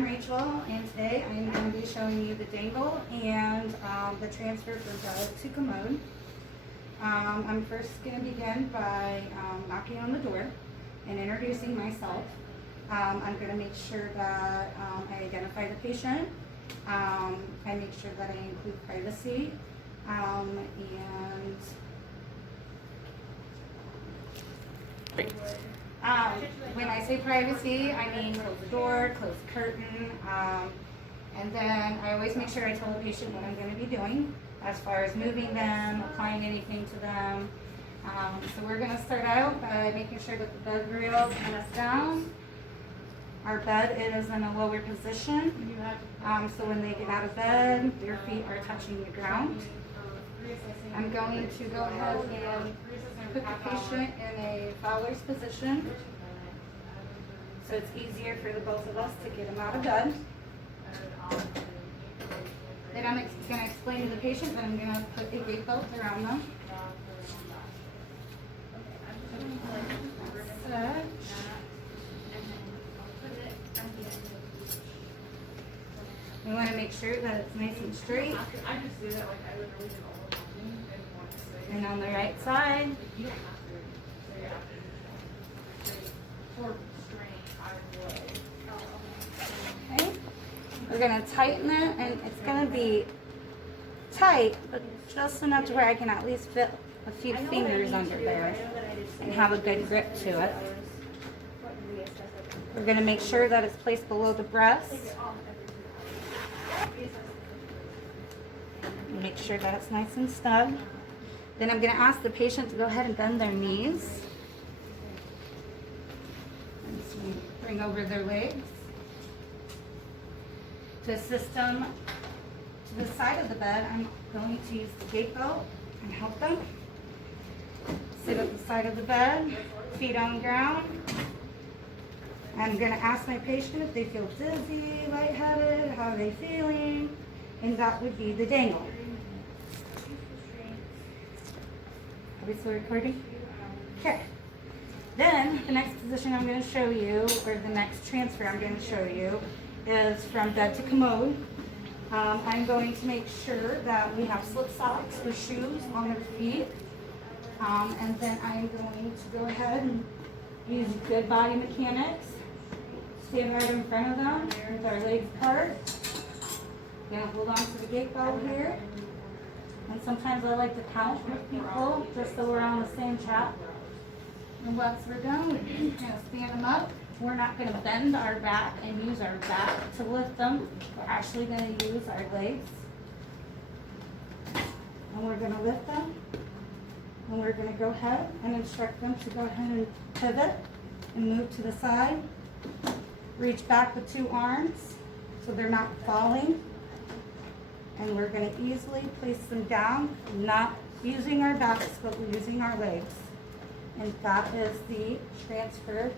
I'm Rachel, and today I'm going to be showing you the dangle and the transfer from bed to commode. I'm first going to begin by knocking on the door and introducing myself. I'm going to make sure that I identify the patient. I make sure that I include privacy, and when I say privacy, I mean close the door, close the curtain, and then I always make sure I tell the patient what I'm going to be doing as far as moving them, applying anything to them. So we're going to start out by making sure that the bed rail is down. Our bed is in a lower position, so when they get out of bed, their feet are touching the ground. I'm going to go ahead and put the patient in a Fowler's position, so it's easier for the both of us to get them out of bed. Then I'm going to explain to the patient that I'm going to put a gate belt around them. We want to make sure that it's nice and straight. And on the right side. Okay. We're going to tighten it, and it's going to be tight, but just enough to where I can at least fit a few fingers under there and have a good grip to it. We're going to make sure that it's placed below the breast. Make sure that it's nice and snug. Then I'm going to ask the patient to go ahead and bend their knees. And so bring over their legs. To assist them to the side of the bed, I'm going to use the gate belt and help them. Sit at the side of the bed, feet on the ground. I'm going to ask my patient if they feel dizzy, lightheaded, how are they feeling, and that would be the dangle. Are we still recording? Okay. Then the next position I'm going to show you, or the next transfer I'm going to show you, is from bed to commode. I'm going to make sure that we have slip socks or shoes on their feet. And then I'm going to go ahead and use good body mechanics. Stand right in front of them with our legs apart. Gonna hold on to the gate belt here. And sometimes I like to count with people just so we're on the same track. And once we're done, we're gonna stand them up. We're not gonna bend our back and use our back to lift them. We're actually gonna use our legs. And we're gonna lift them. And we're gonna go ahead and instruct them to go ahead and pivot and move to the side. Reach back with two arms so they're not falling. And we're going to easily place them down, not using our backs, but we're using our legs. And that is the transfer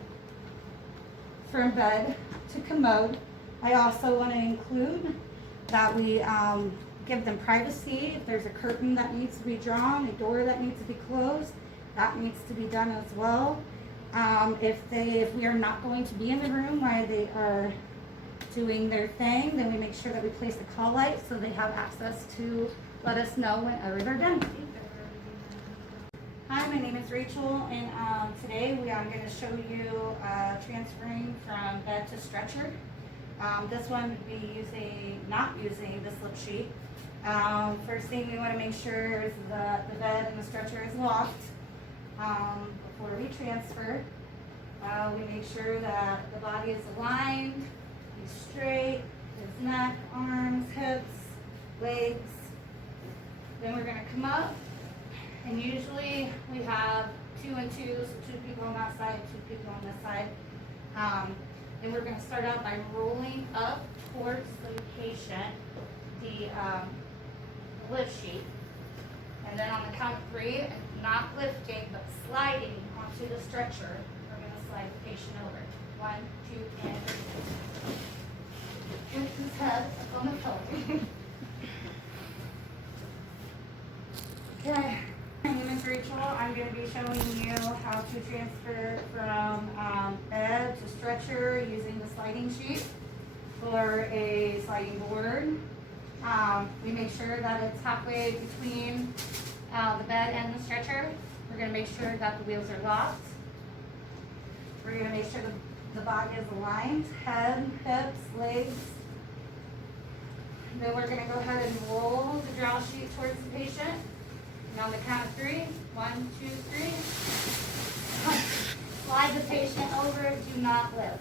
from bed to commode. I also want to include that we give them privacy. If there's a curtain that needs to be drawn, a door that needs to be closed, that needs to be done as well. If we are not going to be in the room while they are doing their thing, then we make sure that we place a call light so they have access to let us know whenever they're done. Hi, my name is Rachel, and today I'm going to show you transferring from bed to stretcher. This one would be not using the slip sheet. First thing we want to make sure is that the bed and the stretcher is locked before we transfer. We make sure that the body is aligned, he's straight, his neck, arms, hips, legs. Then we're going to come up, and usually we have 2 and 2, so 2 people on that side, 2 people on this side. And we're going to start out by rolling up towards the patient, the lift sheet. And then on the count of 3, not lifting, but sliding onto the stretcher, we're going to slide the patient over. 1, 2, and 3. With his head up on the pillow. Okay. My name is Rachel. I'm going to be showing you how to transfer from bed to stretcher using the sliding sheet. for a sliding board. We make sure that it's halfway between the bed and the stretcher. We're going to make sure that the wheels are locked. We're going to make sure the body is aligned, head, hips, legs. Then we're going to go ahead and roll the draw sheet towards the patient. And on the count of 3, 1, 2, 3. Slide the patient over, do not lift.